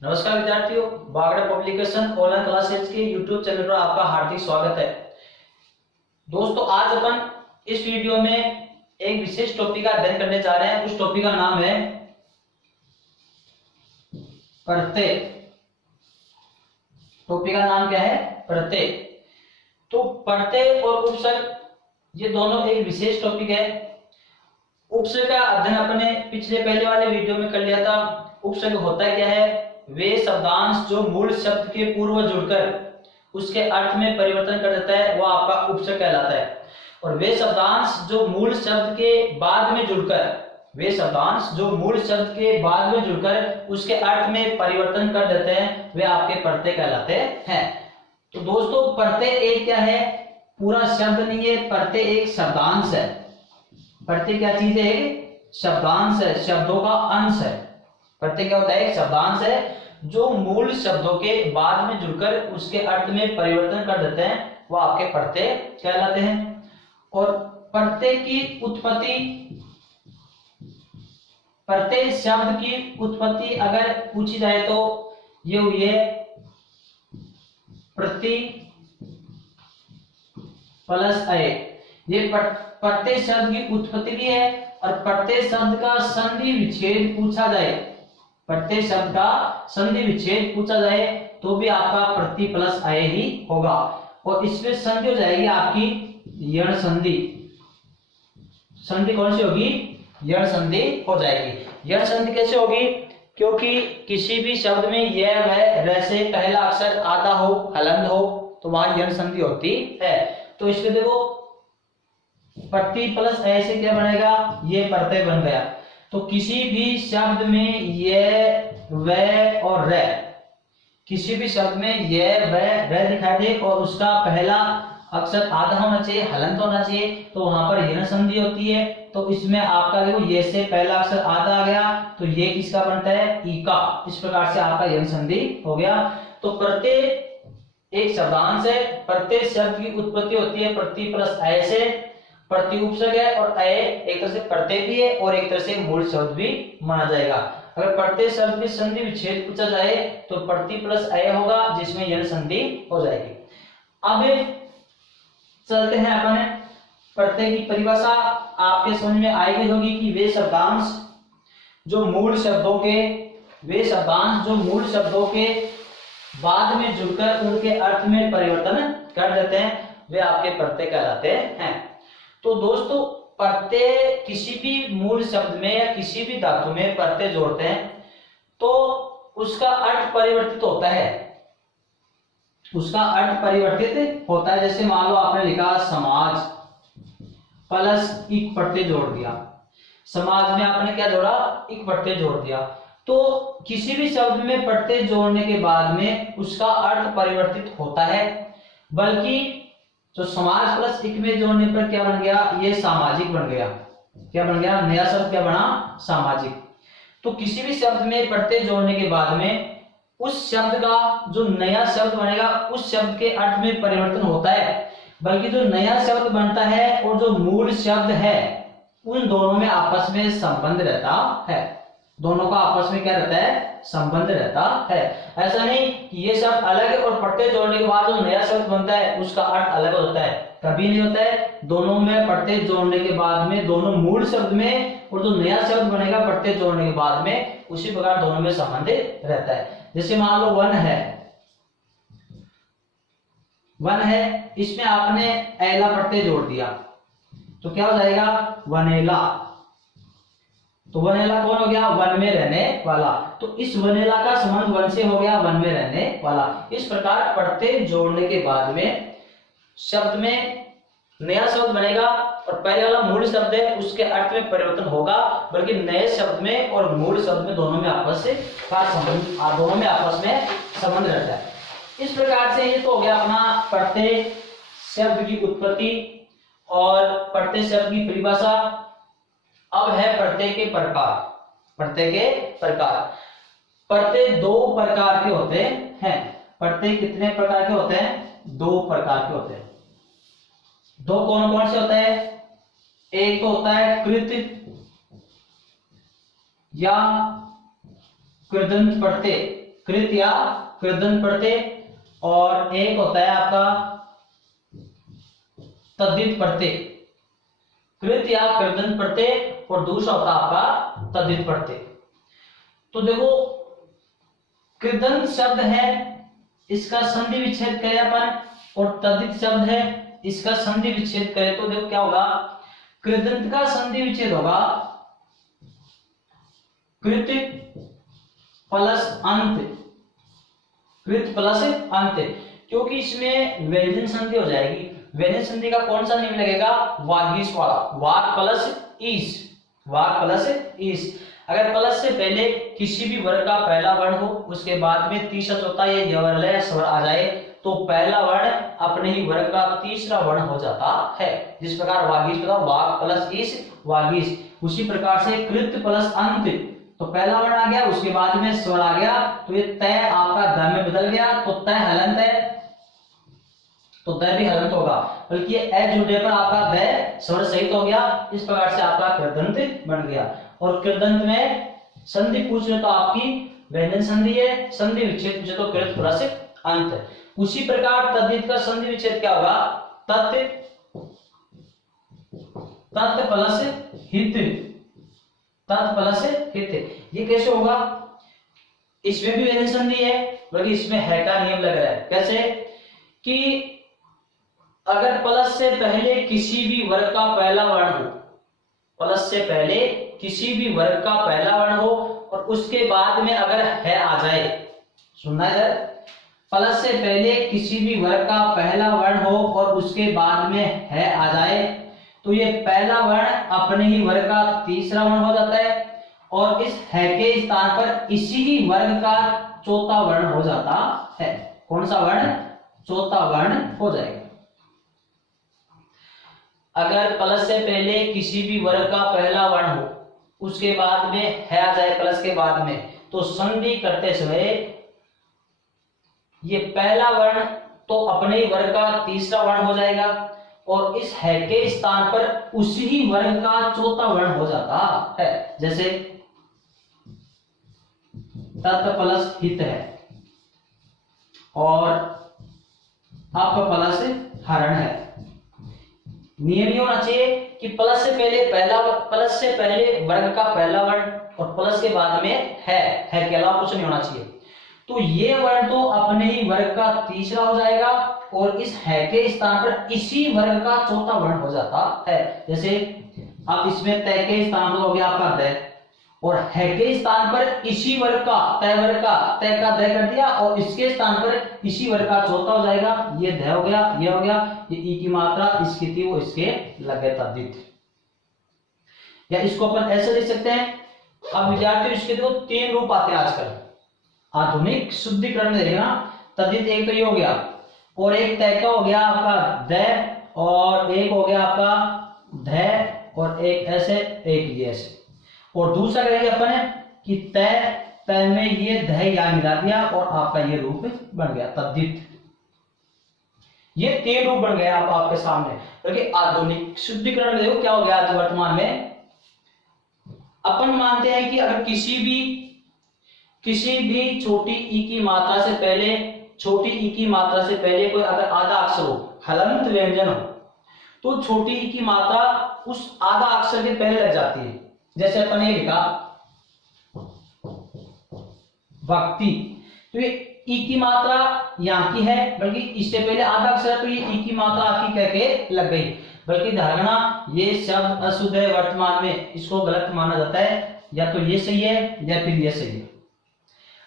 नमस्कार विद्यार्थियों, Bagda publication online classes के यूट्यूब चैनल पर आपका हार्दिक स्वागत है। दोस्तों, आज अपन इस वीडियो में एक विशेष टॉपिक का अध्ययन करने जा रहे हैं। उस टॉपिक का नाम है प्रत्यय। टॉपिक का नाम क्या है? प्रत्यय। तो प्रत्यय और उपसर्ग ये दोनों एक विशेष टॉपिक है। उपसर्ग का अध्ययन अपने पहले वाले वीडियो में कर लिया था। उपसर्ग होता क्या है? वे शब्दांश जो मूल शब्द के पूर्व जुड़कर उसके अर्थ में परिवर्तन कर देता है, वह आपका उपसर्ग कहलाता है। और वे शब्दांश जो मूल शब्द के बाद में जुड़कर उसके अर्थ में परिवर्तन कर देते हैं, वे आपके प्रत्यय कहलाते हैं। तो दोस्तों, प्रत्यय एक क्या है? पूरा शब्द नहीं है, प्रत्यय एक शब्दांश है। प्रत्यय क्या चीज है? शब्दांश है, शब्दों का अंश है। प्रत्यय क्या होता है? शब्दांश है जो मूल शब्दों के बाद में जुड़कर उसके अर्थ में परिवर्तन कर देते हैं, वो आपके प्रत्यय कहलाते हैं। और प्रत्यय शब्द की उत्पत्ति अगर पूछी जाए तो ये हुई है प्रति प्लस अय। ये प्रत्यय शब्द की उत्पत्ति भी है। और प्रत्यय शब्द का संधि विच्छेद पूछा जाए तो भी आपका प्रति प्लस अय ही होगा। और इसमें संधि हो जाएगी आपकी यण संधि। संधि कौन सी होगी? यण संधि हो जाएगी। यण संधि कैसे होगी? क्योंकि किसी भी शब्द में यह वह र से पहला अक्षर आधा हो, हलंत हो, तो वहां यण संधि होती है। तो इसमें देखो, प्रति प्लस अय से क्या बनेगा? ये प्रत्यय बन गया। तो किसी भी शब्द में ये व और र, किसी भी शब्द में ये व र दिखाई दे और उसका पहला अक्षर आधा होना चाहिए, हलंत होना चाहिए, तो वहां पर यण संधि होती है। तो इसमें आपका देखो, ये से पहला अक्षर आधा आ गया तो ये किसका बनता है? ई का। इस प्रकार से आपका यण संधि हो गया। तो प्रत्यय एक शब्दांश है। प्रत्यय शब्द की उत्पत्ति होती है प्रति प्लस अय से। प्रति उपसर्ग है और अय एक तरह से प्रत्यय भी है और एक तरह से मूल शब्द भी माना जाएगा। अगर प्रत्यय शब्द में संधि विच्छेद पूछा जाए तो प्रति प्लस अय होगा, जिसमें यण संधि हो जाएगी। अब चलते हैं अपन प्रत्यय की परिभाषा। आपके समझ में आएगी होगी कि वे शब्दांश जो मूल शब्दों के बाद में जुड़कर उनके अर्थ में परिवर्तन कर देते हैं, वे आपके प्रत्यय कहलाते हैं। तो दोस्तों, प्रत्यय किसी भी मूल शब्द में या किसी भी धातु में प्रत्यय जोड़ते हैं तो उसका अर्थ परिवर्तित होता है। जैसे मान लो आपने लिखा समाज प्लस इक प्रत्यय जोड़ दिया। समाज में आपने क्या जोड़ा? इक प्रत्यय जोड़ दिया। तो किसी भी शब्द में प्रत्यय जोड़ने के बाद में उसका अर्थ परिवर्तित होता है। बल्कि जो समाज प्लस इक में जोड़ने पर क्या बन गया? ये सामाजिक बन गया। क्या बन गया? नया शब्द क्या बना? सामाजिक। तो किसी भी शब्द में प्रत्यय जोड़ने के बाद में उस शब्द का जो नया शब्द बनेगा उस शब्द के अर्थ में परिवर्तन होता है। बल्कि जो नया शब्द बनता है और जो मूल शब्द है उन दोनों में आपस में संबंध रहता है। दोनों का आपस में क्या रहता है? संबंध रहता है। ऐसा नहीं कि ये शब्द अलग है और प्रत्यय जोड़ने के बाद जो नया शब्द बनता है उसका अर्थ अलग होता है, कभी नहीं होता है। दोनों में प्रत्यय जोड़ने के बाद में, दोनों मूल शब्द में और जो नया शब्द बनेगा प्रत्यय जोड़ने के बाद में, उसी प्रकार दोनों में संबंध रहता है। जैसे मान लो वन है, इसमें आपने ऐला प्रत्यय जोड़ दिया तो क्या हो जाएगा? वनेला। तो वनेला कौन हो गया? वन में रहने वाला। तो इस वनेला का संबंध वन से हो गया, वन में रहने वाला। इस प्रकार प्रत्यय जोड़ने के बाद में शब्द में नया शब्द बनेगा और पहले वाला मूल शब्द है उसके अर्थ में परिवर्तन होगा। बल्कि नए शब्द में और मूल शब्द में दोनों में आपस में संबंध रहता है। इस प्रकार से ये तो हो गया अपना प्रत्यय शब्द की उत्पत्ति और प्रत्यय शब्द की परिभाषा। अब है प्रत्यय के प्रकार। प्रत्यय दो प्रकार के होते हैं। प्रत्यय कितने प्रकार के होते हैं? दो प्रकार के होते हैं। दो कौन कौन से होते हैं? एक तो होता है कृत या कृदंत प्रत्यय। कृत या कृदंत प्रत्यय, और एक होता है आपका तद्धित प्रत्यय, कृत या कृदंत प्रत्यय, और दूसरा होता है आपका तद्धित प्रत्यय। तो देखो कृदंत शब्द है, इसका संधि विच्छेद करें अपन, और तद्धित शब्द है, इसका संधि विच्छेद करें तो देखो क्या होगा, कृदंत का संधि विच्छेद होगा कृत प्लस अंत, कृत प्लस अंत, क्योंकि इसमें व्यंजन संधि हो जाएगी। व्यंजन संधि का कौन सा नियम लगेगा, वागीश वाला, वाग प्लस ईस, वाग प्लस ईस। अगर प्लस से पहले किसी भी वर्ग का पहला वर्ण हो, उसके बाद में तीसरा चौथा या यवलय स्वर आ जाए, तो पहला वर्ण अपने ही वर्ग का तीसरा वर्ण हो जाता है। जिस प्रकार वागीश होता है वाग प्लस ईस वागीश, उसी प्रकार से कृत प्लस अंत, तो पहला वर्ण आ गया, उसके बाद में स्वर आ गया, तो ये तय आपका द में बदल गया, तो तय हलंत है, तो द भी हलंत होगा, बल्कि ए जुड़ने पर आपका द स्वर सहित हो गया। इस प्रकार से आपका कृदंत बन गया। और कृदंत में संधि पूछ रहे तो आपकी व्यंजन संधि है, संधि विच्छेद पूछे तो कृत प्लस अंत। उसी प्रकार तद्धित का संधि विच्छेद क्या होगा, तत् प्लस हित, तत् प्लस हित। ये कैसे होगा, इसमें भी व्यंजन संधि है, बल्कि इसमें है का नियम लग रहा है। कैसे कि अगर प्लस से पहले किसी भी वर्ग का पहला वर्ण हो, प्लस से पहले किसी भी वर्ग का पहला वर्ण हो, और उसके बाद में अगर है आ जाए, सुनना इधर, प्लस से पहले किसी भी वर्ग का पहला वर्ण हो और उसके बाद में है आ जाए, तो ये पहला वर्ण अपने ही वर्ग का तीसरा वर्ण हो जाता है, और इस है के स्थान पर इसी ही वर्ग का चौथा वर्ण हो जाता है। कौन सा वर्ण, चौथा वर्ण हो जाएगा। अगर प्लस से पहले किसी भी वर्ग का पहला वर्ण हो, उसके बाद में है आ जाए प्लस के बाद में, तो संधि करते समय ये पहला वर्ण तो अपने ही वर्ग का तीसरा वर्ण हो जाएगा, और इस है के स्थान पर उसी ही वर्ग का चौथा वर्ण हो जाता है। जैसे तत् प्लस हित है और अप प्लस हरण है। नियम ये होना चाहिए कि प्लस से पहले वर्ग का पहला वर्ण और प्लस के बाद में है के अलावा कुछ नहीं होना चाहिए। तो ये वर्ण तो अपने ही वर्ग का तीसरा हो जाएगा, और इस है के स्थान पर इसी वर्ग का चौथा वर्ण हो जाता है। जैसे अब इसमें तय के स्थान पर हो गया आपका द, और है के स्थान पर इसी वर्ग का तय का द कर दिया, और इसके स्थान पर इसी वर्ग का चौथा हो जाएगा। ये ध हो गया, ये हो गया, ये ई की मात्रा इसकी थी वो इसके लगे तद्धित। या इसको अपन ऐसे लिख सकते हैं। अब विद्यार्थी इसके देखो तीन रूप आते हैं आजकल आधुनिक शुद्धिकरण में, देखना तद्धित एक तो ये हो गया, और एक तय का हो गया आपका द, और एक हो गया आपका ध, और एक ऐसे एक ये ऐसे, और दूसरा करेंगे अपन कि तय में ये ध या मिला दिया और आपका ये रूप बन गया तद्धित। ये तीन रूप बन गए आपके सामने। क्योंकि आधुनिक शुद्धिकरण में देखो क्या हो गया, आज वर्तमान में अपन मानते हैं कि अगर किसी भी छोटी ई की मात्रा से पहले कोई अगर आधा अक्षर हो, हलंत व्यंजन हो, तो छोटी ई की मात्रा उस आधा अक्षर के पहले लग जाती है। जैसे अपन ने लिखा वक्ति, तो ये ई की मात्रा यहाँ की है, बल्कि इससे पहले आधा अक्षर है, तो ये ई की मात्रा आपकी कह के लग गई। बल्कि धारणा ये शब्द अशुद्ध है, वर्तमान में इसको गलत माना जाता है, या तो ये सही है या फिर ये सही है।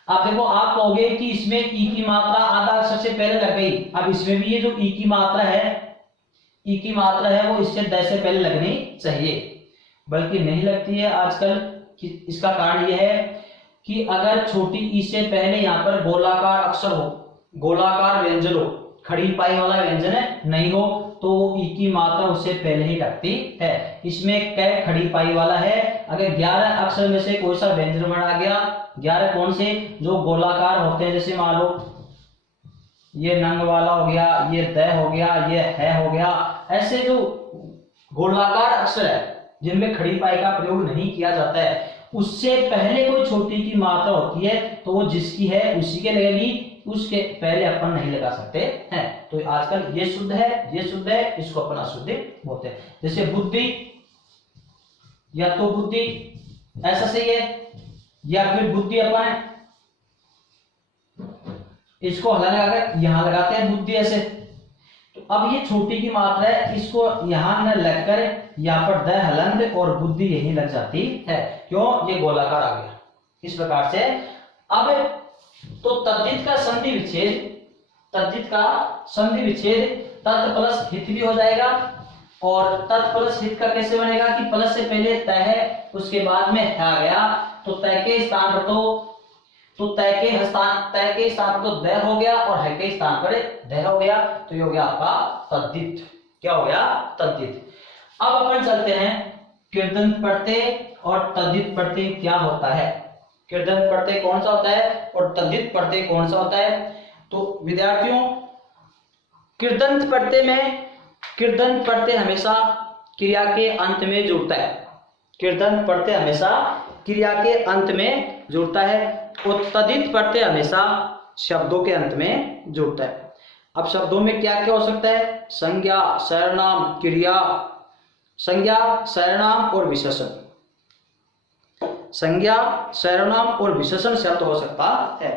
आप देखो, आप कहोगे कि इसमें ई की मात्रा आधा अक्षर से पहले लग गई। अब इसमें भी ये जो ई की मात्रा है वो इससे द से पहले लगनी चाहिए, बल्कि नहीं लगती है आजकल। इसका कारण यह है कि अगर छोटी ई से पहले यहाँ पर गोलाकार अक्षर हो, गोलाकार व्यंजन हो, खड़ी पाई वाला व्यंजन नहीं हो, तो वो ई की मात्रा उससे पहले ही लगती है। इसमें कै खड़ी पाई वाला है। अगर 11 अक्षर में से कोई सा व्यंजन वर्ण आ गया, 11 कौन से, जो गोलाकार होते हैं, जैसे मान लो ये नंग वाला हो गया, ये द हो गया, ये है हो गया, ऐसे जो गोलाकार अक्षर है जिनमें खड़ी पाई का प्रयोग नहीं किया जाता है, उससे पहले कोई छोटी की मात्रा होती है तो वो जिसकी है उसी के लगेगी, उसके पहले अपन नहीं लगा सकते हैं। तो आजकल ये शुद्ध है, इसको अपन अशुद्ध बोलते हैं। जैसे बुद्धि या तो बुद्धि ऐसा सही है, या फिर बुद्धि अपन इसको हला लगाकर यहां लगाते हैं बुद्धि ऐसे। तो अब ये छोटी की मात्रा है, इसको यहां न लगकर यहाँ पर द हलंत और बुद्धि यही लग जाती है। क्यों? ये गोलाकार आ गया इस प्रकार से। अब तो तद्धित का संधि विच्छेद तत् प्लस हित भी हो जाएगा। और तत् प्लस हित का कैसे बनेगा कि प्लस से पहले तय है, उसके बाद में है आ गया, तो तय के स्थान पर तय के स्थान पर तो द हो गया और है के स्थान पर द हो गया, तो ये हो गया आपका तद्धित। क्या हो गया? तद्धित। अब अपन चलते हैं कृदंत प्रत्यय और तद्धित प्रत्यय क्या होता है। कृदंत प्रत्यय कौन सा होता है और तद्धित प्रत्यय कौन सा होता है? तो विद्यार्थियों, कृदंत प्रत्यय हमेशा क्रिया के अंत में जुड़ता है। कृदंत प्रत्यय हमेशा क्रिया के अंत में जुड़ता है और तद्धित प्रत्यय हमेशा शब्दों के अंत में जुड़ता है। अब शब्दों में क्या क्या हो सकता है? संज्ञा, सर्वनाम, क्रिया, संज्ञा, सर्वनाम और विशेषण। संज्ञा, सर्वनाम और विशेषण शब्द हो सकता है।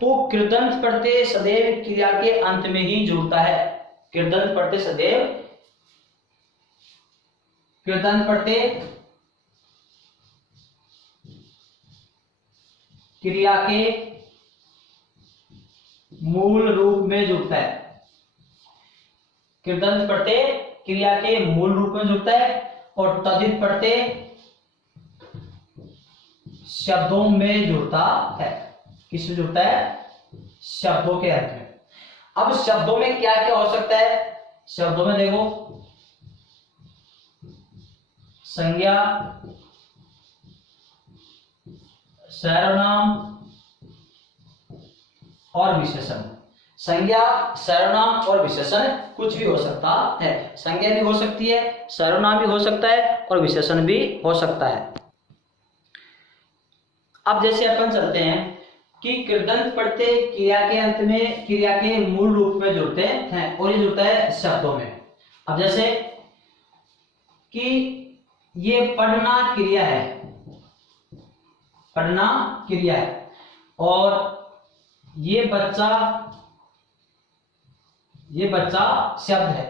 तो कृदंत प्रत्यय सदैव क्रिया के अंत में ही जुड़ता है। कृदंत प्रत्यय क्रिया के मूल रूप में जुड़ता है। कृदंत प्रत्यय क्रिया के मूल रूप में जुड़ता है और तद्धित प्रत्यय शब्दों में जुड़ता है। किसमें जुड़ता है? शब्दों के अंत में। अब शब्दों में क्या क्या हो सकता है? शब्दों में देखो, संज्ञा, सर्वनाम और विशेषण। संज्ञा, सर्वनाम और विशेषण कुछ भी हो सकता है। संज्ञा भी हो सकती है, सर्वनाम भी हो सकता है और विशेषण भी हो सकता है। अब जैसे अपन चलते हैं कि कृदंत प्रत्यय क्रिया के अंत में क्रिया के मूल रूप में जुड़ते हैं और ये जुड़ता है शब्दों में। अब जैसे कि ये पढ़ना क्रिया है और ये बच्चा शब्द है।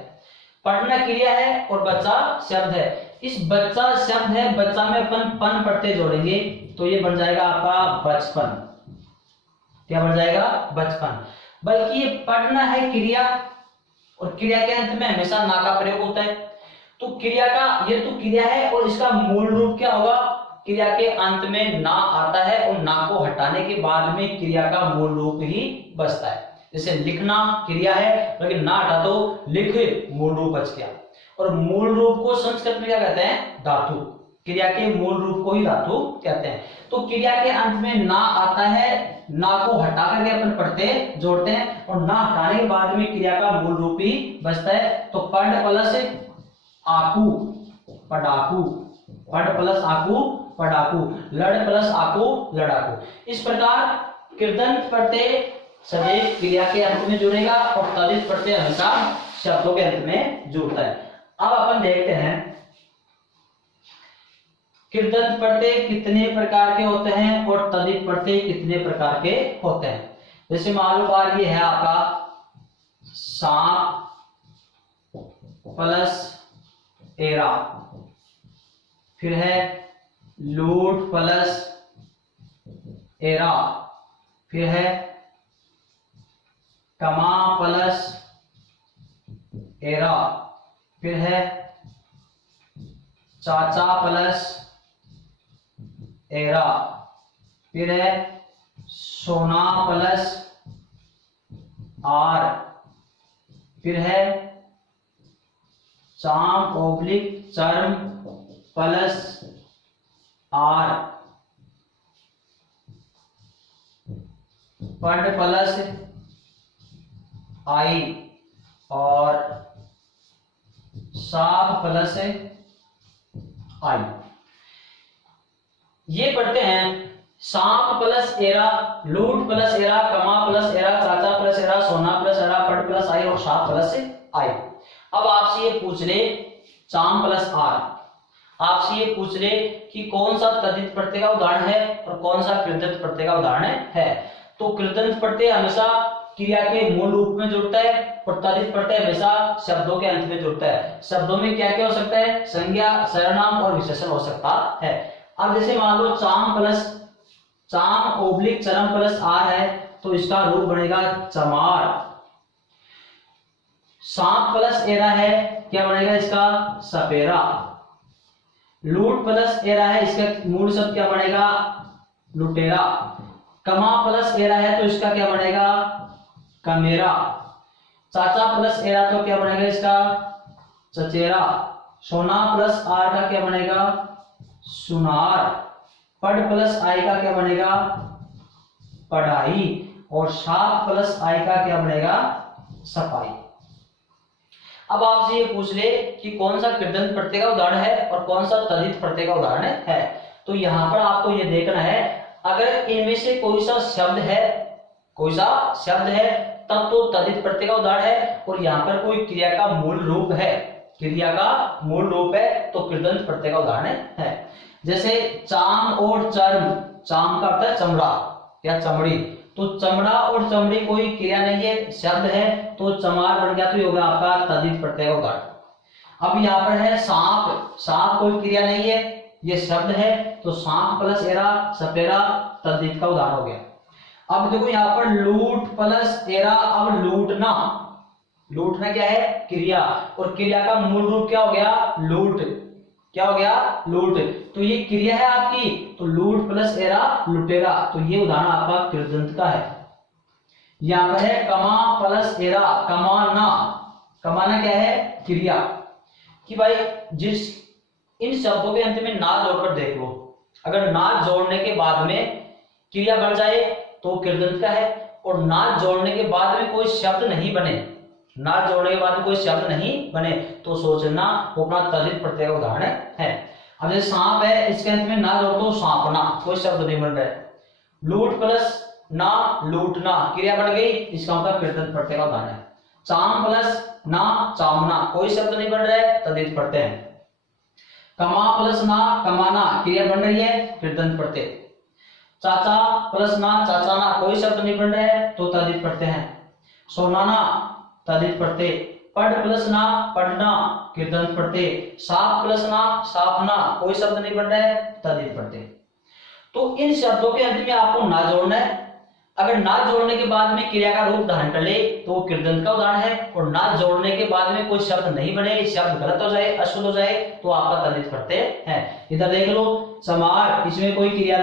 पढ़ना क्रिया है और बच्चा शब्द है। इस बच्चा शब्द है, बच्चा में अपन पन प्रत्यय जोड़ेंगे तो ये बन जाएगा आपका बचपन। क्या बन जाएगा? बचपन। बल्कि ये पढ़ना है क्रिया और क्रिया के अंत में हमेशा ना का प्रयोग होता है। तो क्रिया का ये तो क्रिया है और इसका मूल रूप क्या होगा? क्रिया के अंत में ना आता है और ना को हटाने के बाद में क्रिया का मूल रूप ही बचता है। जैसे लिखना क्रिया है लेकिन ना हटा तो लिख मूल रूप बच गया। और मूल रूप को संस्कृत में क्या कहते हैं? धातु। क्रिया के मूल रूप को ही धातु कहते हैं। तो क्रिया के अंत में ना आता है, ना को हटा करके अपन प्रत्यय जोड़ते हैं और ना हटाने के बाद में क्रिया का मूल रूप ही बचता है। तो पढ़ प्लस आकू पढ़ाकू, पढ़ प्लस आकू पढ़ाकू, लड़ प्लस आकू लड़ाकू। इस प्रकार कृदंत प्रत्यय सदैव क्रिया के अंत में जुड़ेगा और तद्धित प्रत्यय हमेशा शब्दों के अंत में जुड़ता है। अब अपन देखते हैं कृदंत प्रत्यय कितने प्रकार के होते हैं और तद्धित प्रत्यय कितने प्रकार के होते हैं। जैसे मान लो बार ये है आपका सांप प्लस एरा, फिर है लूट प्लस एरा, फिर है कमा प्लस एरा, फिर है चाचा प्लस एरा, फिर है सोना प्लस आर, फिर है चाम ओब्लिक चर्म प्लस आर, पड प्लस आई और साफ प्लस आई। ये पढ़ते हैं सांप प्लस एरा, लूट प्लस एरा, कमा प्लस एरा, चाचा प्लस एरा, सोना प्लस एरा, पट प्लस आई और साप प्लस आई। अब आपसे ये पूछ ले चाम प्लस आर, आपसे ये पूछ ले कि कौन सा तद्धित प्रत्यय का उदाहरण है और कौन सा कृदंत प्रत्यय का उदाहरण है। तो कृदंत प्रत्यय हमेशा क्रिया के मूल रूप में जुड़ता है और तद्धित प्रत्यय हमेशा शब्दों के अंत में जुड़ता है। शब्दों में क्या क्या हो सकता है, संज्ञा, सर्वनाम और विशेषण हो सकता है। अब जैसे मान लो चाम ओब्लिक चरम प्लस आर है तो इसका रूप बनेगा चमार। सांप प्लस एरा है, क्या बनेगा इसका, सपेरा। लूट प्लस एरा है, इसका मूल शब्द क्या बनेगा, लुटेरा। कमा प्लस एरा है तो इसका क्या बनेगा, कमेरा। चाचा प्लस एरा तो क्या बनेगा इसका, चचेरा। सोना प्लस आर का क्या बनेगा, सुनार। पढ़ प्लस आई का क्या बनेगा, पढ़ाई। और साप प्लस आई का क्या बनेगा, सफाई। अब आपसे ये पूछ ले कि कौन सा कृदंत प्रत्यय का उदाहरण है और कौन सा तद्धित प्रत्यय का उदाहरण है। तो यहां पर आपको ये देखना है, अगर इनमें से कोई सा शब्द है तब तो तद्धित प्रत्यय का उदाहरण है, और यहाँ पर कोई क्रिया का मूल रूप है तो कृदंत प्रत्यय का उदाहरण है। जैसे चाम और चर्म, चाम का अर्थ है चमड़ा या चमड़ी, तो चमड़ा और चमड़ी कोई क्रिया नहीं है, शब्द है, तो चमार बन गया, तो ये होगा आपका तद्धित प्रत्यय का उदाहरण। अब यहाँ पर है सांप कोई क्रिया नहीं है, ये शब्द है, तो सांप प्लस एरा, सपेरा, तद्धित का उदाहरण हो गया। अब देखो यहाँ पर लूट प्लस एरा, अब लूटना क्या है, क्रिया, और क्रिया का मूल रूप क्या हो गया, लूट। क्या हो गया, लूट, तो ये क्रिया है आपकी, तो लूट प्लस एरा, लुटेरा, तो ये उदाहरण आपका कृदंत का है। यहाँ पर है कमा प्लस एरा, कमाना क्या है, क्रिया। कि भाई जिस इन शब्दों के अंत में ना जोड़कर देख लो, अगर ना जोड़ने के बाद में क्रिया बन जाए तो कृदंत का है, और ना जोड़ने के बाद में कोई शब्द नहीं बने तो सोचना वो अपना तद्धित प्रत्यय का उदाहरण है। अब जैसे सांप है, इसके अंत में ना जोड़ दो, सांपना, कोई शब्द नहीं बन रहा है। लूट प्लस ना, लूटना, क्रिया बन गई, इसका मतलब कृदंत प्रत्यय का उदाहरण है। चाम प्लस ना, चामना, कोई शब्द नहीं बन रहा है, तद्धित प्रत्यय है। कमा प्लस ना, कमाना, क्रिया बन रही है, कृदंत प्रत्यय। चाचा प्लस ना, चाचाना, कोई शब्द नहीं बन रहा है, तो तद्धित प्रत्यय है। सोनाना, तद्धित प्रत्यय। पढ़ प्लस ना, पढ़ना, कृदंत प्रत्यय। साफ प्लस ना, साफना, कोई शब्द नहीं बन रहा है, तद्धित प्रत्यय। तो इन शब्दों के अंत में आपको ना जोड़ना है, अगर ना जोड़ने के बाद में क्रिया का रूप धारण कर ले तो वो कृदंत का उदाहरण है, और ना जोड़ने के बाद में कोई शब्द नहीं बने, शब्द गलत हो जाए, अशुद्ध हो जाए, तो आपका तद्धित प्रत्यय है। इधर देख लो, समार, इसमें कोई क्रिया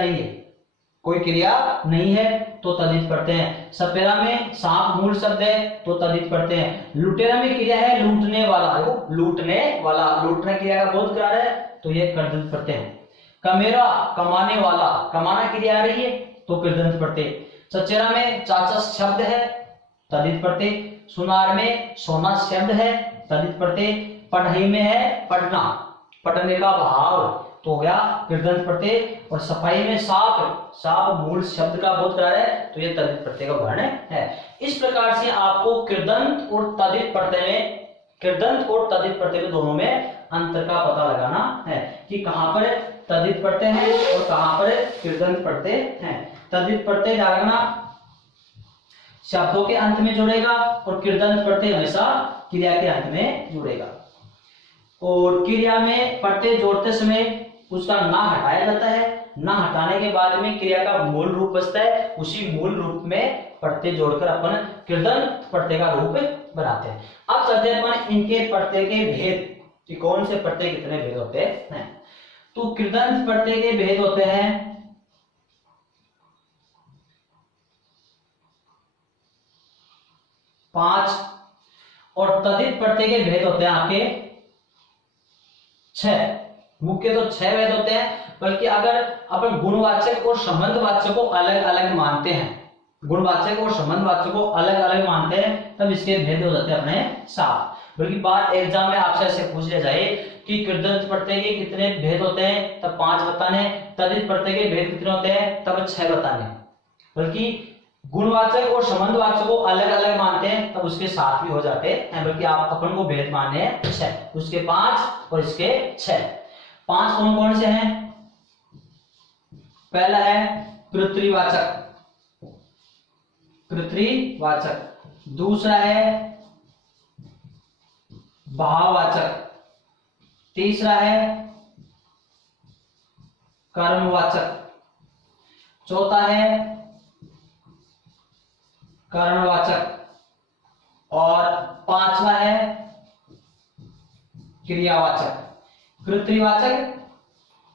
नहीं है, तो तद्धित प्रत्यय है। सपेरा में सांप मूल शब्द है, तो तद्धित प्रत्यय है। लुटेरा में क्रिया है, लूटने वाला, लूटना क्रिया का बोध करा है, तो ये कृदंत प्रत्यय है। कमेरा, कमाने वाला, कमाना क्रिया आ रही है, तो कृदंत प्रत्यय। चचेरा में चाचा शब्द है, तद्धित प्रत्यय। सुनार में सोना शब्द है, तद्धित प्रत्यय। पढ़ाई में है पढ़ना, पढ़ने का भाव, तो हो गया कृदंत प्रत्यय। और सफाई में साफ मूल शब्द का बोध करा है, तो ये तद्धित प्रत्यय का उदाहरण है। इस प्रकार से आपको कृदंत और तद्धित प्रत्यय में दोनों में अंतर का पता लगाना है कि कहां पर तद्धित प्रत्यय है और कहां पर कृदंत प्रत्यय है। तद्धित प्रत्यय लगाना शब्दों के अंत में जुड़ेगा, और कृदंत प्रत्यय हमेशा क्रिया के अंत में जुड़ेगा। और क्रिया में प्रत्यय जोड़ते समय उसका ना हटाया जाता है, ना हटाने के बाद में क्रिया का मूल रूप बचता है, उसी मूल रूप में प्रत्यय जोड़कर अपन कृदंत प्रत्यय का रूप बनाते हैं। अब चलते हैं अपन इनके प्रत्यय के भेद कि कौन से प्रत्यय कितने भेद होते हैं। तो कृदंत प्रत्यय के भेद होते हैं 5, और तद्धित प्रत्यय के भेद होते हैं आपके 6। मुख्य तो 6 भेद होते हैं, बल्कि अगर अपन गुणवाचक और संबंधवाचक को अलग अलग मानते हैं, तब इसके भेद हो जाते हैं अपने 7। बल्कि बात एग्जाम में आपसे ऐसे पूछ लिया जाए कि कृदंत प्रत्यय के कितने भेद होते हैं, तब 5 बताने, तद्धित प्रत्यय के भेद कितने होते हैं, तब 6 बताने। बल्कि गुणवाचक और संबंधवाचक को अलग अलग मानते हैं तब उसके 7 भी हो जाते हैं, बल्कि आप अपन को भेद माने हैं 6, उसके 5 और इसके 6। 5 कौन कौन से हैं? पहला है कृत्रिवाचक, कृत्रिवाचक। दूसरा है भाववाचक। तीसरा है कर्मवाचक। चौथा है कर्णवाचक। और 5वां है क्रियावाचक। कृत्रिवाचक,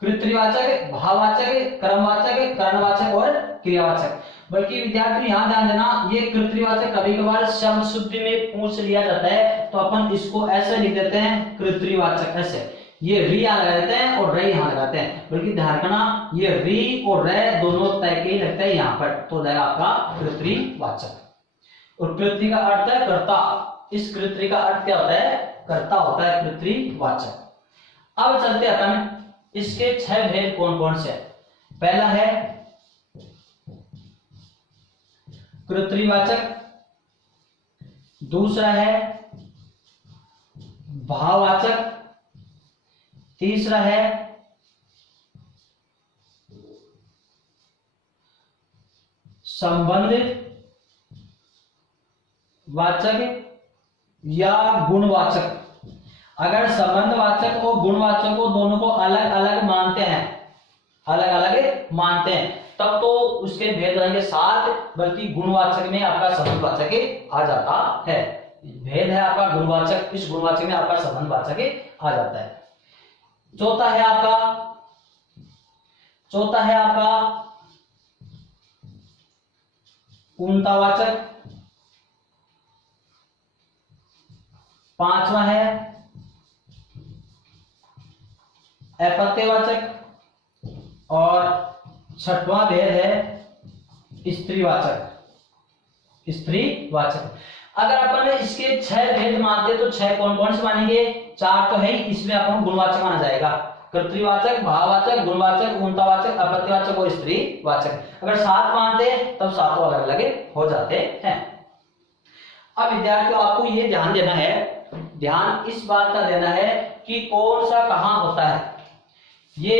कृत्रिवाचक, भाववाचक, कर्मवाचक, कर्णवाचक और क्रियावाचक। बल्कि विद्यार्थी यहां ध्यान देना, ये कृत्रिवाचक कभी कभार शब्द शुद्धि में पूछ लिया जाता है तो अपन इसको ऐसे लिख देते हैं कृत्रिवाचक, ऐसे ये री यहां लगा देते हैं और रे यहां लगाते हैं। बल्कि ध्यान रखना ये री और रे दोनों तय के ही लगते हैं यहां पर, तो रहेगा आपका कृत्रिवाचक। और कृत्रि का अर्थ है कर्ता, इस कृत्रि का अर्थ क्या होता है? कर्ता होता है कृत्रिवाचक। अब चलते अपन इसके 6 भेद कौन कौन से। पहला है कृत्रिवाचक। दूसरा है भाववाचक। तीसरा है संबंध वाचक या गुणवाचक। अगर संबंधवाचक और गुणवाचक को दोनों को अलग अलग मानते हैं, अलग अलग मानते हैं, तब तो उसके भेद रहेंगे 7, बल्कि गुणवाचक में आपका संबंधवाचक आ जाता है। भेद है आपका गुणवाचक, इस गुणवाचक में आपका संबंधवाचक आ जाता है। चौथा है आपका पूर्णतावाचक। 5वां है अपत्यवाचक। और 6वां भेद है स्त्रीवाचक, स्त्रीवाचक। अगर अपन इसके 6 भेद मानते तो 6 कौन कौन से मानेंगे? 4 तो है ही, इसमें अपन गुणवाचक माना जाएगा, कृत्रिवाचक, भाववाचक, गुणवाचक, पूर्णतावाचक, अपत्यवाचक और स्त्रीवाचक। अगर 7 मानते तब 7 अलग अलग हो जाते हैं। अब विद्यार्थियों आपको ये ध्यान देना है, ध्यान इस बात का देना है कि कौन सा कहां होता है। ये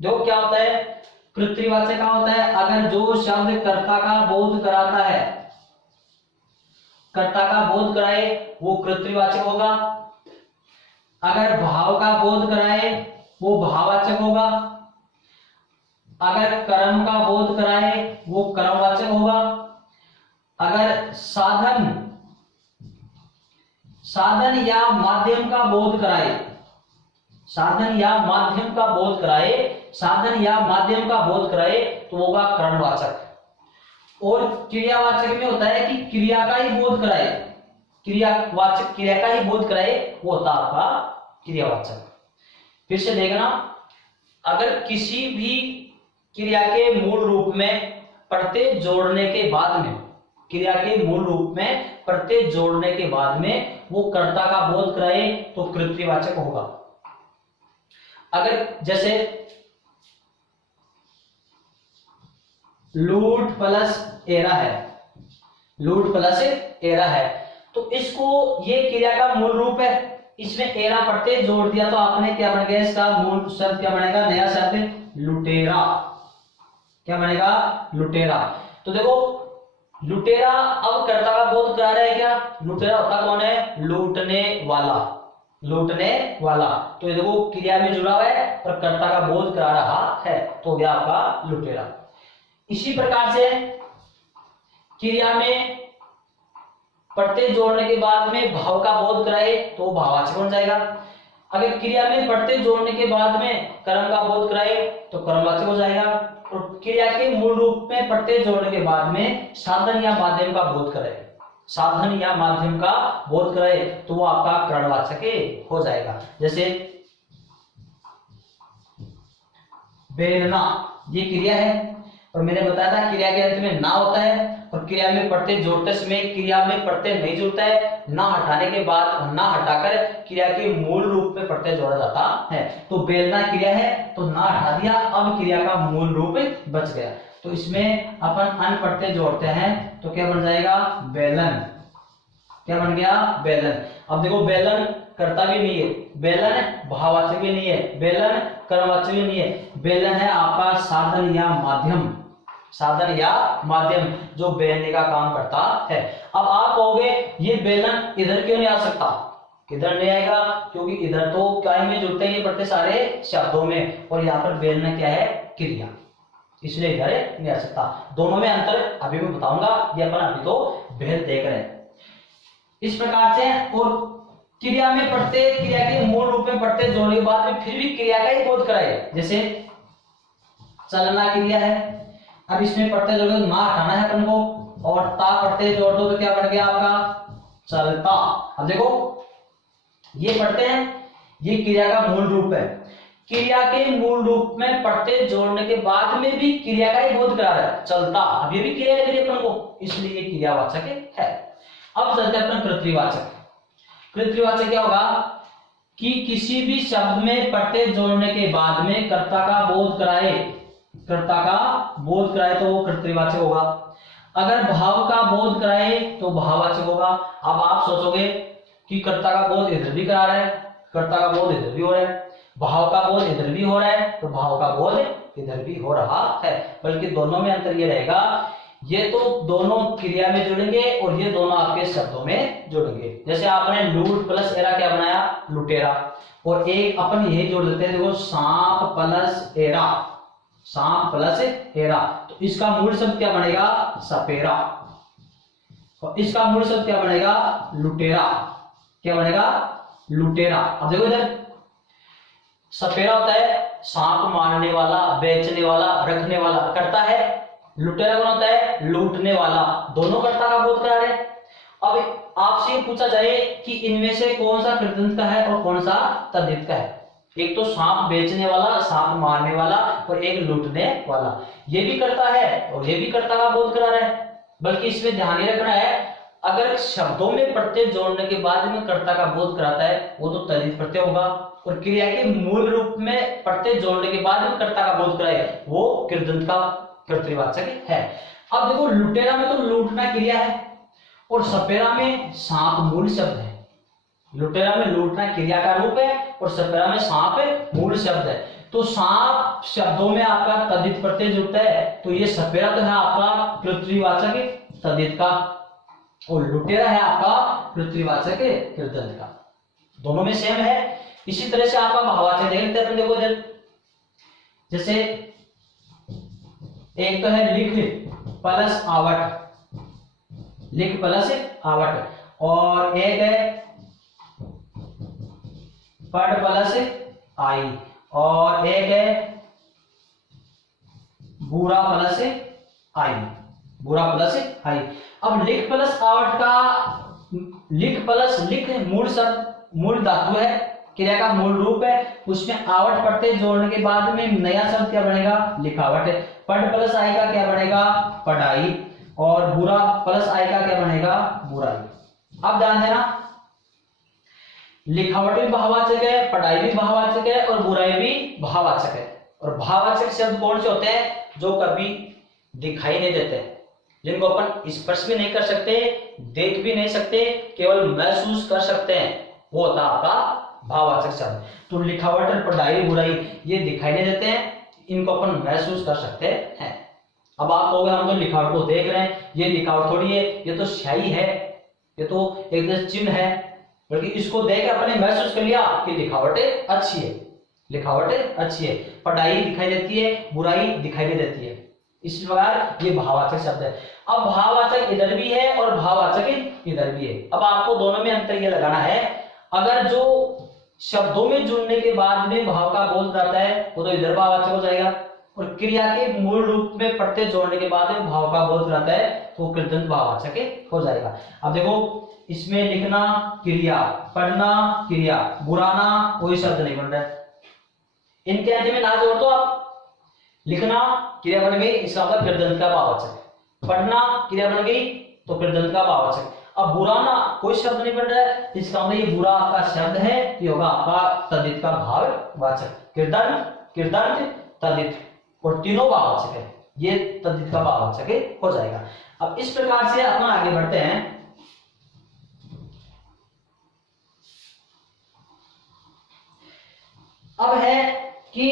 जो क्या होता है, कृत्रिवाचक का होता है अगर जो शब्द कर्ता का बोध कराता है, कर्ता का बोध कराए वो कृत्रिवाचक होगा। अगर भाव का बोध कराए वो भाववाचक होगा। अगर कर्म का बोध कराए वो कर्मवाचक होगा। अगर साधन या माध्यम का बोध कराए, साधन या माध्यम का बोध कराए, साधन या माध्यम का बोध कराए तो होगा कर्णवाचक। और क्रियावाचक में होता है कि क्रिया का ही बोध कराए, क्रियावाचक क्रिया का ही बोध कराए वो होता है आपका क्रियावाचक। फिर से देखना, अगर किसी भी क्रिया के मूल रूप में प्रत्यय जोड़ने के बाद में, क्रिया के मूल रूप में प्रत्यय जोड़ने के बाद में वो कर्ता का बोध कराए तो कृत्रिवाचक होगा। अगर जैसे लूट प्लस एरा है, लूट प्लस एरा है, तो इसको ये क्रिया का मूल रूप है, इसमें एरा प्रत्यय जोड़ दिया तो आपने क्या बन गया, इसका मूल शब्द क्या बनेगा, नया शब्द लुटेरा। क्या बनेगा, लुटेरा। तो देखो लुटेरा अब कर्ता का बोध करा रहा है क्या, लुटेरा होता कौन है, लूटने वाला, लूटने वाला। तो ये देखो क्रिया में जुड़ा हुआ है और कर्ता का बोध करा रहा है तो गया आपका लुटेरा। इसी प्रकार से क्रिया में प्रत्यय जोड़ने के बाद में भाव का बोध कराए तो भाववाचक बन जाएगा। अगर क्रिया में प्रत्यय जोड़ने के बाद में कर्म का बोध कराए तो कर्मवाचक हो जाएगा। और क्रिया के मूल रूप में प्रत्यय जोड़ने के बाद में साधन या माध्यम का बोध कराए, साधन या माध्यम का बोध कराए तो वो आपका कर्णवाचक हो जाएगा। जैसे बेलना, ये क्रिया है और मैंने बताया था क्रिया के अंत में ना होता है, और क्रिया में प्रत्यय जोड़ते समय क्रिया में प्रत्यय नहीं जुड़ता है, ना हटाने के बाद ना हटाकर क्रिया के मूल रूप में प्रत्यय जोड़ा जाता है। तो बेलना क्रिया है तो ना हटा दिया, अब क्रिया का मूल रूप बच गया। तो इसमें अपन अन प्रत्यय जोड़ते हैं तो क्या बन जाएगा, बेलन। क्या बन गया, बेलन। अब देखो बेलन कर्ता भी नहीं है, बेलन भाववाचक भी नहीं है, बेलन कर्मवाचक भी नहीं है, बेलन है आपका साधन या माध्यम, साधन या माध्यम जो बेलने का काम करता है। अब आप कहोगे ये बेलन इधर क्यों नहीं आ सकता, किधर नहीं आएगा, क्योंकि इधर तो क्या में जुड़ते हैं ये प्रत्यय सारे शब्दों में, और यहाँ पर बेलना क्या है, क्रिया, इसलिए इधर नहीं आ सकता। दोनों में अंतर अभी मैं बताऊंगा, ये अपन अभी तो भेद देख रहे हैं। इस प्रकार से और क्रिया में प्रत्यय, क्रिया के मूल रूप में प्रत्यय जोड़ने के बाद में फिर भी क्रिया का ही बोध कराए, जैसे चलना क्रिया है, अब इसमें प्रत्यय जोड़ दो, ना हटाना है अपन को, और ता प्रत्यय जोड़ दो तो क्या बन गया आपका, चलता। अब देखो ये प्रत्यय है, ये क्रिया का मूल रूप है, क्रिया के मूल रूप में प्रत्यय जोड़ने के बाद में भी क्रिया का ही बोध करा रहा है, चलता। अब ये भी क्रिया लग रही है अपन को, इसलिए ये क्रियावाचक है। अब चलते हैं अपन कृतवाचक। कृतवाचक क्या होगा कि किसी भी शब्द में प्रत्यय जोड़ने के बाद में कर्ता का बोध कराए, कर्ता का बोध कराए तो वो कृतवाचक होगा। अगर भाव का बोध कराए तो भाववाचक होगा। अब आप सोचोगे कि कर्ता का बोध इधर भी करा रहा है, कर्ता का बोध इधर भी हो रहा है, भाव का बोध इधर भी हो रहा है, तो भाव का बोध इधर भी हो रहा है, बल्कि दोनों में अंतर ये रहेगा, ये तो दोनों क्रिया में जुड़ेंगे और ये दोनों आपके शब्दों में जुड़ेंगे। जैसे आपने लूट प्लस एरा क्या बनाया, लुटेरा, और एक अपन यही जोड़ देते हैं, देखो सांप प्लस एरा, सांप प्लस एरा, तो इसका मूल शब्द क्या बनेगा, सपेरा, और इसका मूल शब्द क्या बनेगा, लुटेरा। क्या बनेगा, लुटेरा। अब देखो इधर सपेरा होता है सांप मारने वाला, बेचने वाला, रखने वाला, करता है। लुटेरा कौन होता है, लूटने वाला, दोनों कर्ता का बोध करा रहे। अब आपसे ये पूछा जाए कि इनमें से कौन सा कृतंत का है और कौन सा तद्धित का है, एक तो सांप बेचने वाला, सांप मारने वाला, और एक लूटने वाला, ये भी करता है और ये भी कर्ता का बोध करा रहा है। बल्कि इसमें ध्यान ये रखना है, अगर शब्दों में प्रत्यय जोड़ने के बाद में कर्ता का बोध कराता है वो तो तद्धित प्रत्यय होगा, और क्रिया के मूल रूप में प्रत्यय जोड़ने के बाद में कर्ता का बोध कराए वो कृदंत का कर्तृवाचक है। अब देखो लुटेरा में तो लूटना क्रिया है और सपेरा में सांप मूल शब्द है। लुटेरा में लूटना क्रिया का रूप है और सपेरा में सांप मूल शब्द है। तो सांप शब्दों में आपका तद्धित प्रत्यय जुड़ता है, तो ये सपेरा तो है आपका कर्तृवाचक तद्धित का, और लुटेरा है आपका कर्तृवाचक कृदंत का, दोनों में सेम है। इसी तरह से आपका भाववाचक देख लेते हैं। देखो इधर जैसे एक तो है लिख प्लस आवट, लिख प्लस आवट, और एक है पढ़ प्लस आई, और एक है बुरा प्लस आई, बुरा प्लस आई। अब लिख प्लस आवट का, लिख प्लस लिख मूल शब्द, मूल धातु है, क्रिया का मूल रूप है, उसमें आवट प्रत्यय जोड़ने के बाद में नया शब्द क्या बनेगा, लिखावट है। पढ़ प्लस आई का क्या बनेगा, पढ़ाई, और बुरा प्लस आई का क्या बनेगा, बुराई। अब ध्यान देना, लिखावट भी भाववाचक है, पढ़ाई भी भाववाचक है, और बुराई भी भाववाचक है। और भाववाचक शब्द कौन से होते हैं, जो कभी दिखाई नहीं देते, जिनको अपन स्पर्श भी नहीं कर सकते, देख भी नहीं सकते, केवल महसूस कर सकते हैं, वो होता है आपका भाववाचक शब्द। तो लिखावट और पढ़ाई बुराई ये दिखाई नहीं देते हैं, इनको अपन महसूस कर सकते हैं। अब आप कहोगे हम तो लिखावट को देख रहे हैं, ये लिखावट थोड़ी है, ये तो स्याही है, ये तो एक चिन्ह है, बल्कि इसको देख के अपने महसूस कर लिया कि लिखावट अच्छी है, लिखावट अच्छी है। पढ़ाई दिखाई देती है, बुराई दिखाई नहीं देती है, इस प्रकार ये भाववाचक शब्द है। अब भाववाचक इधर भी है और भाववाचक इधर भी है। अब आपको दोनों में अंतर ये लगाना है, अगर जो शब्दों में जुड़ने के बाद में भाव का बोध रहता है वो तो इधर भाववाचक हो जाएगा, और क्रिया के मूल रूप में प्रत्यय जोड़ने के बाद में भाव का बोध रहता है तो कृदंत भाववाचक हो जाएगा। अब देखो इसमें लिखना क्रिया, पढ़ना क्रिया, बुराना कोई शब्द नहीं बन रहा है, इनके अंत में ना जोड़ दो आप, लिखना क्रिया बन गई, इसका मतलब कृदंत का भाववाचक। पढ़ना क्रिया बन गई तो कृदंत का भाववाचक। अब बुराना कोई शब्द नहीं बन रहा है, इसका मतलब ये बुरा आपका शब्द है, ये होगा आपका तद्धित का भाववाचक। कृदंत, कृदंत, तद्धित और तीनों भाववाचक है, ये तद्धित का भाववाचक हो जाएगा। अब इस प्रकार से अपन आगे बढ़ते हैं। अब है कि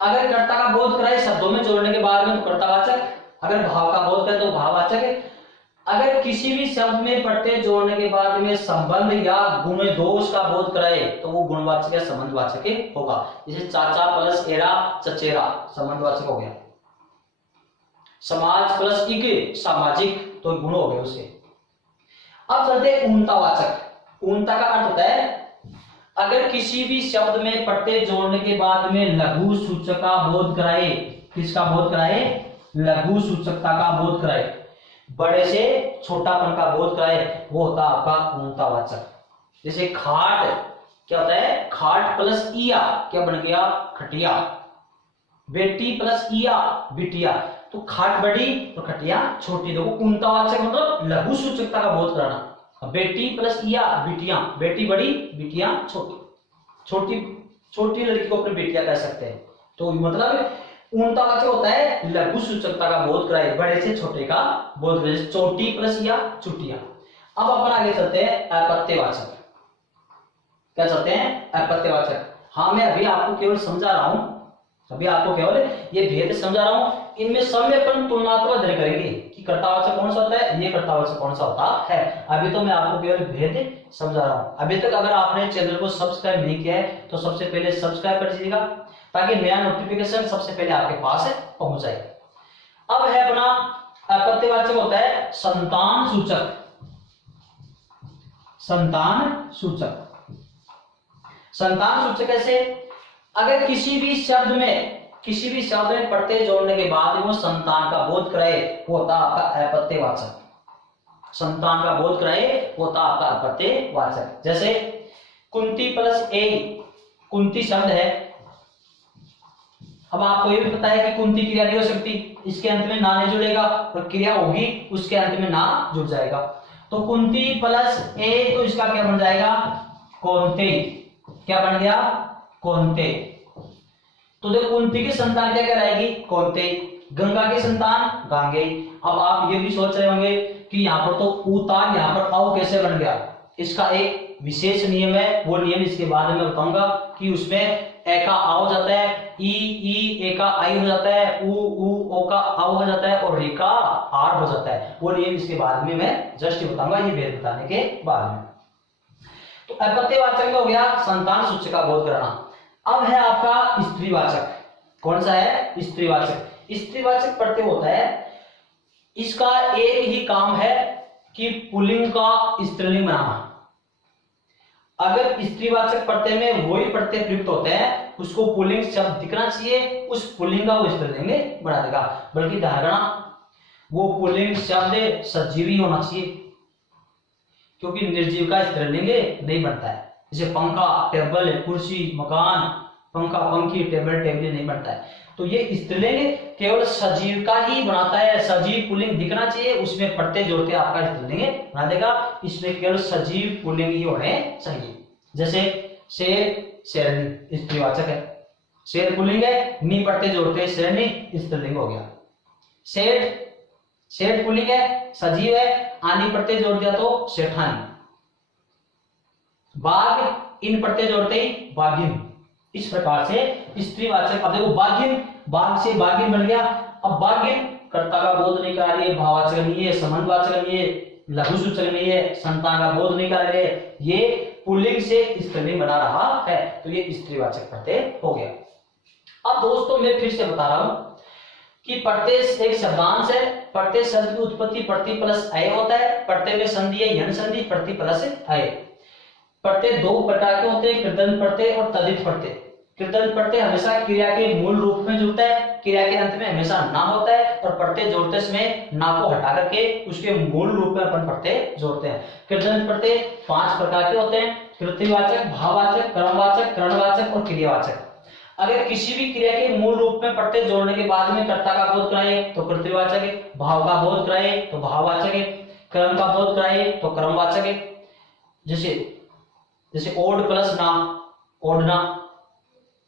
अगर कर्ता का बोध कराए शब्दों में जोड़ने के बाद में तो कर्तावाचक, अगर भाव का बोध करे तो भाववाचक है। अगर किसी भी शब्द में प्रत्यय जोड़ने के बाद में संबंध या गुण दोष का बोध कराए तो वो गुणवाचक या संबंधवाचक होगा। जैसे चाचा प्लस एरा चचेरा संबंधवाचक हो गया, समाज प्लस इक सामाजिक तो गुण हो गए उसके। अब चलते ऊनतावाचक। ऊनता का अर्थ होता है अगर किसी भी शब्द में प्रत्यय जोड़ने के बाद में लघु सूचक का बोध कराए, किसका बोध कराए, लघु सूचकता का बोध कराए, बड़े से छोटापन का बोध कराए, वो होता है आपका ऊनतावाचक। जैसे खाट क्या होता है, खाट प्लस इया क्या बन गया, खटिया। बेटी प्लस इया बिटिया, तो खाट बड़ी तो खटिया छोटी। देखो ऊनतावाचक मतलब लघु सूचकता का बोध कराना। बेटी प्लस इया बिटिया, बेटी बड़ी बिटिया छोटी, छोटी छोटी लड़की को अपनी बेटियां कह सकते हैं। तो मतलब ऊनतावाचक होता है लघु सूचकता का बोध कराए, बड़े से छोटे का बोध कराए, चोटी प्लस या चुटिया। अब अपन आगे चलते हैं अपत्यवाचक। क्या चलते हैं, अपत्यवाचक। हाँ मैं अभी आपको केवल समझा रहा हूं, अभी आपको केवल ये भेद समझा रहा हूं। इनमें सब में अपन तुलनात्मक अध्ययन करेंगे कि कर्तावाचक कौन सा होता है, ये कर्तावाचक कौन सा होता है। अभी तो मैं आपको केवल भेद समझा रहा हूं। अभी तक अगर आपने चैनल को सब्सक्राइब नहीं किया है तो सबसे पहले सब्सक्राइब कर दीजिएगा ताकि नया नोटिफिकेशन सबसे पहले आपके पास पहुंच जाए। अब है अपना अपत्यवाचक होता है संतान सूचक। संतान सूचक, संतान सूचक कैसे, अगर किसी भी शब्द में प्रत्यय जोड़ने के बाद वो संतान का बोध कराए वो होता आपका अपत्यवाचक। संतान का बोध कराए वो होता आपका अपत्यवाचक। जैसे कुंती प्लस ए, कुंती शब्द है। अब आपको ये भी पता है कि कुंती क्रिया नहीं हो सकती, इसके अंत में ना नहीं जुड़ेगा, और क्रिया होगी उसके अंत में ना जुड़ जाएगा। तो कुंती प्लस ए तो इसका क्या बन जाएगा, कौन्ते। क्या बन गया, कौन्ते। तो देखो कुंती की संतान क्या कहलाएगी, कौन्ते। गंगा की संतान गांगे। अब आप ये भी सोच रहे होंगे कि यहाँ पर तो उतार, यहाँ पर आओ कैसे बन गया। इसका एक विशेष नियम है, वो नियम इसके बाद में बताऊंगा कि उसमें ए का आ हो जाता है, ई ए का आई हो जाता है, उ ओ का आओ हो जाता है और रे का आर हो जाता है। वो नियम इसके बाद में मैं जस्ट बताऊंगा, ये भेद बताने के बाद में। तो अपत्यवाचक हो गया संतान सूचक का बोध कराना। अब है आपका स्त्रीवाचक। कौन सा है, स्त्रीवाचक। स्त्रीवाचक प्रत्यय होता है, इसका एक ही काम है कि पुल्लिंग का स्त्रीलिंग बनाना। अगर स्त्रीवाचक प्रत्यय में वही प्रत्यय प्रयुक्त होते हैं, उसको पुल्लिंग शब्द दिखना चाहिए, उस पुल्लिंग का वो स्त्रीलिंग बना देगा। बल्कि ध्यान रखना वो पुल्लिंग शब्द सजीवी होना चाहिए, क्योंकि निर्जीव का स्त्रीलिंग नहीं बनता है। जैसे पंखा, टेबल, कुर्सी, मकान, पंखा, पंखी, टेबल, टेबल नहीं बनता है। तो ये स्त्रीलिंग केवल सजीव का ही बनाता है। सजीव पुल्लिंग दिखना चाहिए, उसमें प्रत्यय जोड़ते आपका स्त्रीलिंग बना देगा। इसमें केवल सजीव पुल्लिंग ही होने चाहिए। जैसे शेर, शेरनी स्त्रीवाचक है, शेर पुल्लिंग है, नी प्रत्यय जोड़ते शेरनी स्त्रीलिंग हो गया। शेठ, शेठ पुल्लिंग है, सजीव है, आनी प्रत्यय जोड़ दिया तो शेठानी। बाघ, इन प्रत्यय जोड़ते ही बाघिन। इस प्रकार से स्त्रीवाचक। अब देखो बाघिन, बाघ से बाघिन बन गया। अब बाघिन कर्ता का बोध नहीं करा रही है, भाववाचक नहीं है, संबंधवाचक नहीं है, लघु सूचक नहीं है, संतान का बोध नहीं करा रही है, ये पुल्लिंग से स्त्रीलिंग बना रहा है, तो ये स्त्रीवाचक प्रत्यय हो गया। अब दोस्तों मैं फिर से बता रहा हूं कि प्रत्यय एक शब्दांश है। प्रत्यय शब्द की उत्पत्ति प्रति प्लस अय होता है। प्रत्यय में संधि है यण संधि, प्रति प्लस अय। प्रत्यय दो प्रकार के होते हैं, कृदंत प्रत्यय और तद्धित प्रत्यय। कृदंत प्रत्यय हमेशा क्रिया के मूल रूप में जुड़ता है, क्रिया के अंत में हमेशा ना होता है, और प्रत्यय जोड़ते समय ना को हटा करके उसके मूल रूप में अपन प्रत्यय जोड़ते हैं। कृदंत प्रत्यय 5 प्रकार के होते हैं, कृतिवाचक, भाववाचक, कर्मवाचक, करणवाचक और क्रियावाचक। अगर किसी भी क्रिया के मूल रूप में प्रत्यय जोड़ने के बाद में कर्ता का बोध कराए तो कर्तृवाचक है, भाव का बोध कराए तो भाववाचक है, क्रम का बोध कराए तो क्रमवाचक है। जैसे जैसे ओड प्लस ना ओढ़ना,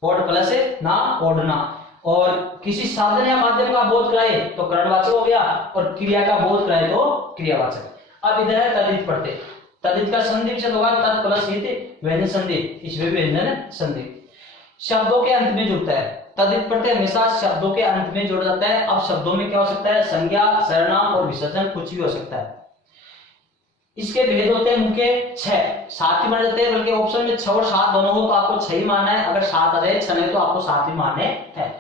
ओड प्लस ना ओढ़ना। और किसी साधन या माध्यम का बोध कराए तो करणवाचक हो गया, और क्रिया का बोध कराए तो क्रियावाचक। अब इधर है तद्धित प्रत्यय। तद्धित का संधि विच्छेद होगा तत् प्लस हित व्यंजन संधि, इसमें भी व्यंजन संधि शब्दों के अंत में जुड़ता है। तद्धित प्रत्यय हमेशा शब्दों के अंत में जुड़ जाता है। अब शब्दों में क्या हो सकता है, संज्ञा, सर्वनाम और विशेषण, कुछ भी हो सकता है। इसके भेद होते हैं मुख्य 6, 7 ही माने जाते हैं, बल्कि ऑप्शन में 6 और 7 दोनों हो तो आपको 6 ही मानना है, अगर 7 आ जाए 6 नहीं तो आपको 7 ही मानने हैं।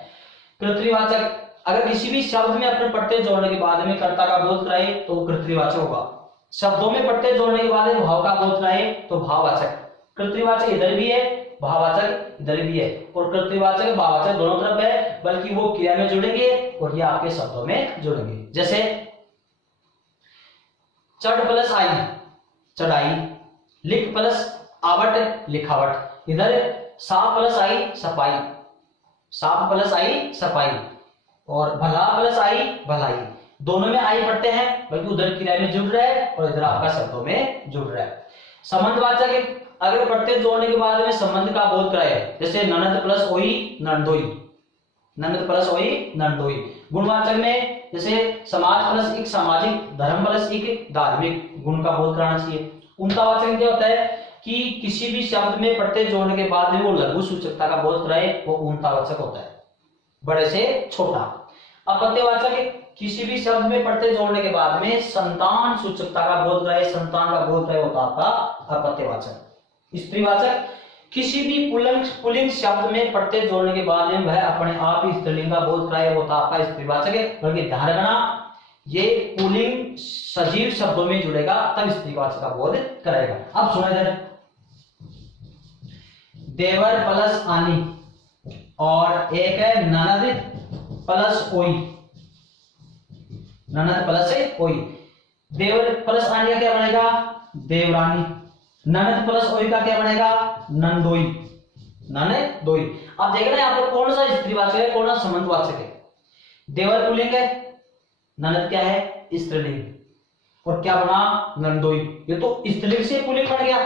कर्तृवाचक, अगर किसी भी शब्द में अपने प्रत्यय जोड़ने के बाद में कर्ता का बोध कराए तो वो कर्तृवाचक होगा। शब्दों में प्रत्यय जोड़ने के बाद भाव का बोध कराए तो भाववाचक। कर्तृवाचक इधर भी है, भाववाचक इधर भी है, और कर्तृवाचक भाववाचक दोनों तरफ है, बल्कि वो क्रिया में जुड़ेंगे और ये आपके शब्दों में जुड़ेंगे। जैसे चढ़ प्लस आई चढ़ाई, लिख प्लस आवट लिखावट। इधर साफ प्लस आई सफाई, साफ प्लस आई सफाई, और भला प्लस आई भलाई। दोनों में आई पढ़ते हैं, बल्कि उधर क्रिया में जुड़ रहा है और इधर आपका शब्दों में जुड़ रहा है। संबंधवाचक, अगर प्रत्यय जोड़ने के बाद में संबंध का बोध कराए, जैसे ननद प्लस ओई नंदोई, ननद प्लस ओई नंदोई। गुणवाचक में जैसे समाज प्लस एक सामाजिक, धर्म प्लस एक धार्मिक, गुण का बोध कराना चाहिए। उम्तावाचक क्या होता है कि किसी भी शब्द में प्रत्यय जोड़ने के बाद में वो लघु सूचकता का बोध कराए, वो उम्तावाचक होता है, बड़े से छोटा। अपत्यवाचक, किसी भी शब्द में प्रत्यय जोड़ने के बाद में संतान सूचकता का बोध कराए, संतान का बोध कराए होता आपका अपत्यवाचक। स्त्रीवाचक, किसी भी पुल्लिंग शब्द में प्रत्यय जोड़ने के बाद में वह अपने आप ही स्त्रीलिंग का बोध कराए होता आपका स्त्रीवाचक है। बल्कि ध्यान रखना, ये पुल्लिंग सजीव शब्दों में जुड़ेगा तब स्त्रीवाचक का बोध कराएगा। अब सुना इधर, देवर प्लस आनी और एक है ननद प्लस ओई, ननद प्लस ओई। देवर प्लस आनी का क्या बनेगा, देवरानी। ननद प्लस ओई का क्या बनेगा, नंदोई, ननदोई। अब देखना यहाँ पर कौन सा स्त्रीवाचक है, कौन सा संबंधवाचक है। देवर पुल्लिंग है, ननद क्या है, स्त्रीलिंग, और क्या बना, नंदोई। ये तो स्त्रीलिंग से पुल्लिंग बन गया,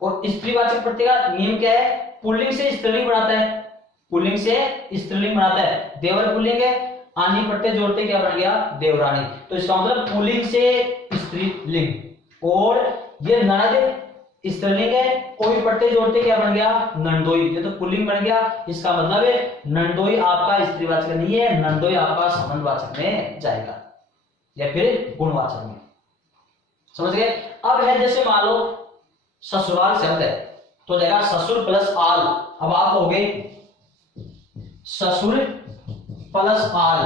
और स्त्रीवाचक प्रत्यय का नियम क्या है, पुल्लिंग से स्त्रीलिंग बनाता है, पुल्लिंग से स्त्रीलिंग बनाता है। देवर पुल्लिंग है, आनी प्रत्यय जोड़ते क्या बन गया, देवरानी। तो इसका मतलब पुल्लिंग से स्त्रीलिंग, और ये ननद स्त्रीलिंग है, कोई प्रत्यय जोड़ते क्या बन गया, नंदोई। ये तो पुल्लिंग बन गया। इसका मतलब है नंदोई आपका स्त्रीवाचक नहीं है, नंदोई आपका संबंधवाचक में जाएगा या फिर गुणवाचक में। समझ गए। अब है जैसे मान लो ससुराल शब्द है तो जाएगा ससुर प्लस आल। अब आप हो गए ससुर प्लस आल,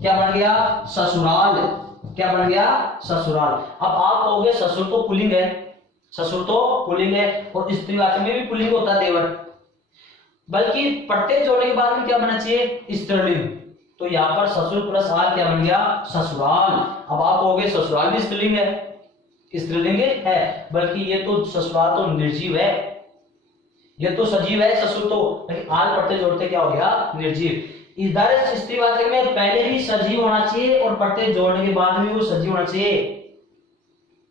क्या बन गया, ससुराल। क्या बन गया, ससुराल। अब आप कहोगे ससुर तो पुल्लिंग है, ससुर तो पुल्लिंग है, और स्त्रीवाचक में भी पुल्लिंग होता है देवर, बल्कि प्रत्यय जोड़ने के बाद में क्या बनना चाहिए, स्त्रीलिंग। तो यहाँ पर ससुर प्लस आल क्या बन गया, ससुराल। अब आप कहोगे ससुराल भी स्त्रीलिंग है, स्त्रीलिंग है, बल्कि ये तो ससुराल तो निर्जीव है, ये तो सजीव है ससुर तो, लेकिन आल प्रत्यय जोड़ते क्या हो गया, निर्जीव। इधर स्त्रीवाचक में पहले भी सजीव होना चाहिए और प्रत्यय जोड़ने के बाद में वो सजीव होना चाहिए,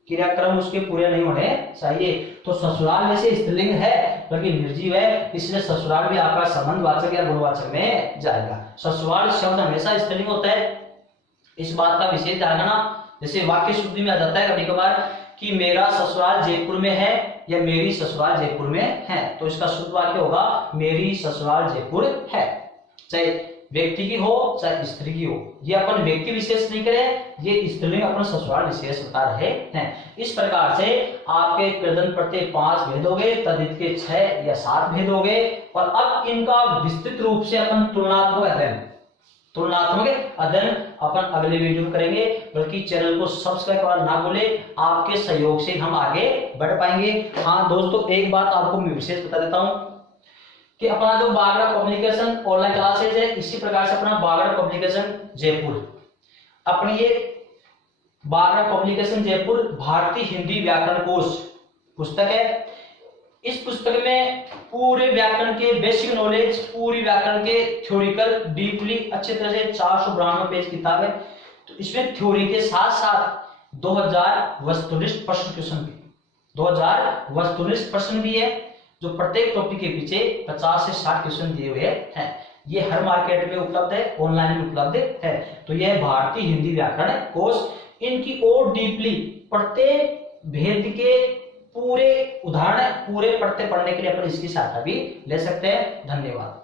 क्रियाक्रम उसके पूरे नहीं होने चाहिए। तो ससुराल में से स्त्रीलिंग है बल्कि निर्जीव है, इसलिए ससुराल भी आपका संबंधवाचक या गुणवाचक में जाएगा। ससुराल शब्द हमेशा स्त्रीलिंग होता है, इस बात का विशेष ध्यान रखना। जैसे वाक्य शुद्धि में आ जाता है कभी कभार कि मेरा ससुराल जयपुर में है या मेरी ससुराल जयपुर में है, तो इसका शुद्ध वाक्य होगा मेरी ससुराल जयपुर है। चाहे व्यक्ति की हो चाहे स्त्री की हो, ये अपन व्यक्ति विशेष नहीं करें, ये स्त्रीलिंग अपन ससुराल विशेष बता रहे हैं। इस प्रकार से आपके कृदंत प्रत्यय 5 भेद हो गए, तद्धित के 6 या 7 भेद हो गए। और अब इनका विस्तृत रूप से अपन तुलनात्मक अध्ययन अपन अगले वीडियो में करेंगे। बल्कि चैनल को सब्सक्राइब करना ना भूले, आपके सहयोग से हम आगे बढ़ पाएंगे। हाँ दोस्तों, एक बात आपको मैं विशेष बता देता हूं कि अपना जो बागड़ा पब्लिकेशन ऑनलाइन क्लासेज है, इसी प्रकार से अपना बागड़ा पब्लिकेशन जयपुर, अपनी ये बागड़ा पब्लिकेशन जयपुर भारतीय हिंदी व्याकरण कोश पुस्तक है, इस पुस्तक में पूरे व्याकरण के बेसिक नॉलेज, पूरी व्याकरण के थ्योरिकल डीपली अच्छे तरह से 492 पेज किताब है। तो इसमें थ्योरी के साथ साथ 2000 वस्तुनिष्ठ प्रश्न क्वेश्चन भी, 2000 वस्तुनिष्ठ प्रश्न भी है, जो प्रत्येक टॉपिक के पीछे 50 से 60 क्वेश्चन दिए हुए हैं। ये हर मार्केट में उपलब्ध है, ऑनलाइन भी उपलब्ध है। तो यह भारतीय हिंदी व्याकरण कोर्स, इनकी और डीपली प्रत्येक भेद के पूरे उदाहरण, पूरे पढ़ते पढ़ने के लिए अपन इसकी सहायता भी ले सकते हैं। धन्यवाद।